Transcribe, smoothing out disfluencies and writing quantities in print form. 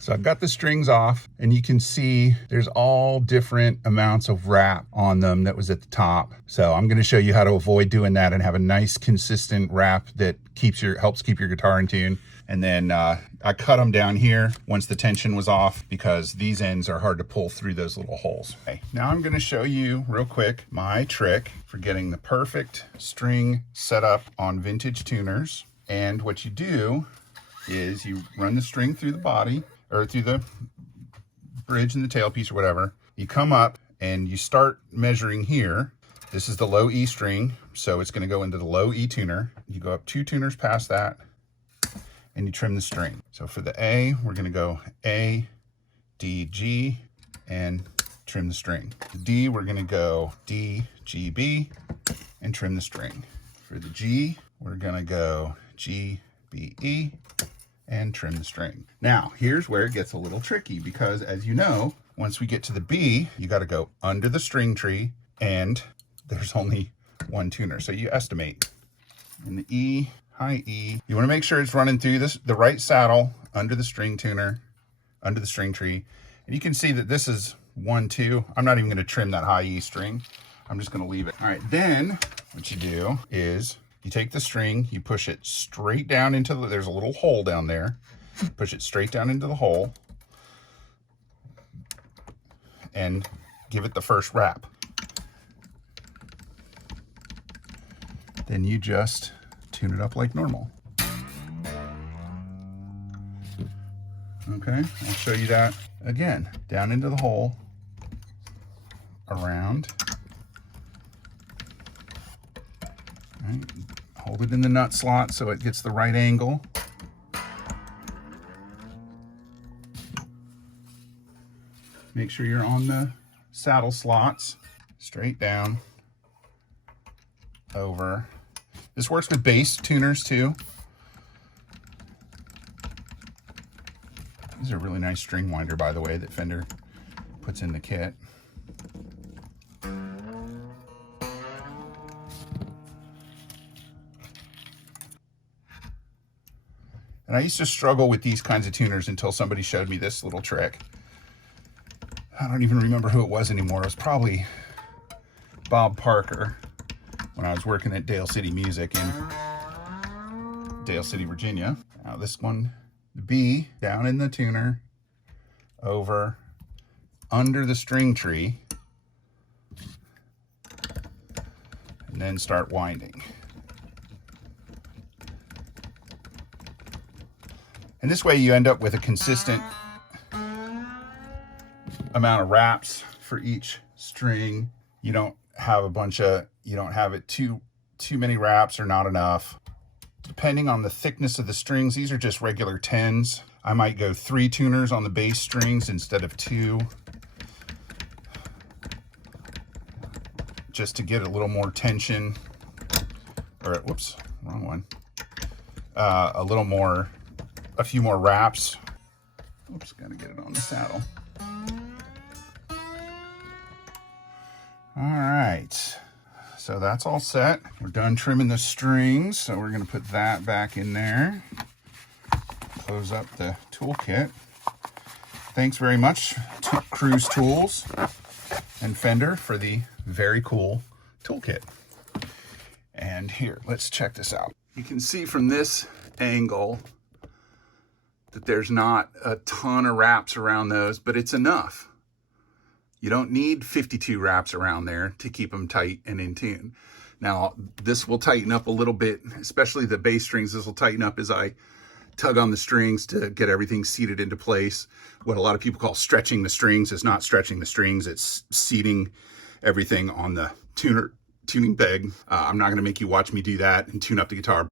So I've got the strings off, and you can see there's all different amounts of wrap on them that was at the top. So I'm gonna show you how to avoid doing that and have a nice consistent wrap that helps keep your guitar in tune. And then I cut them down here once the tension was off, because these ends are hard to pull through those little holes. Okay, now I'm gonna show you real quick my trick for getting the perfect string set up on vintage tuners. And what you do is you run the string through the body, or through the bridge and the tailpiece or whatever. You come up and you start measuring here. This is the low E string, so it's gonna go into the low E tuner. You go up 2 tuners past that, and you trim the string. So for the A, we're gonna go A, D, G, and trim the string. The D, we're gonna go D, G, B, and trim the string. For the G, we're gonna go G, B, E, and trim the string. Now, here's where it gets a little tricky, because as you know, once we get to the B, you gotta go under the string tree, and there's only 1 tuner, so you estimate. In the E, high E, you wanna make sure it's running through the right saddle, under the string tuner, under the string tree, and you can see that this is 1, 2. I'm not even gonna trim that high E string. I'm just gonna leave it. All right, then what you do is you take the string, you push it straight down into there's a little hole down there. Push it straight down into the hole and give it the first wrap. Then you just tune it up like normal. Okay, I'll show you that again. Down into the hole, around. Right. Hold it in the nut slot so it gets the right angle. Make sure you're on the saddle slots. Straight down, over. This works with bass tuners too. This is a really nice string winder, by the way, that Fender puts in the kit. And I used to struggle with these kinds of tuners until somebody showed me this little trick. I don't even remember who it was anymore. It was probably Bob Parker when I was working at Dale City Music in Dale City, Virginia. Now this one, the B, down in the tuner, over, under the string tree, and then start winding. And this way you end up with a consistent amount of wraps for each string. You don't have you don't have it too many wraps or not enough. Depending on the thickness of the strings, these are just regular 10s. I might go 3 tuners on the bass strings instead of 2. Just to get a little more tension, or whoops, wrong one. A few more wraps. Oops, gotta get it on the saddle. All right, so that's all set. We're done trimming the strings, so we're gonna put that back in there. Close up the toolkit. Thanks very much to Cruise Tools and Fender for the very cool toolkit. And here, let's check this out. You can see from this angle that there's not a ton of wraps around those, but it's enough. You don't need 52 wraps around there to keep them tight and in tune. Now, this will tighten up a little bit, especially the bass strings. This will tighten up as I tug on the strings to get everything seated into place. What a lot of people call stretching the strings is not stretching the strings, it's seating everything on the tuning peg. I'm not gonna make you watch me do that and tune up the guitar.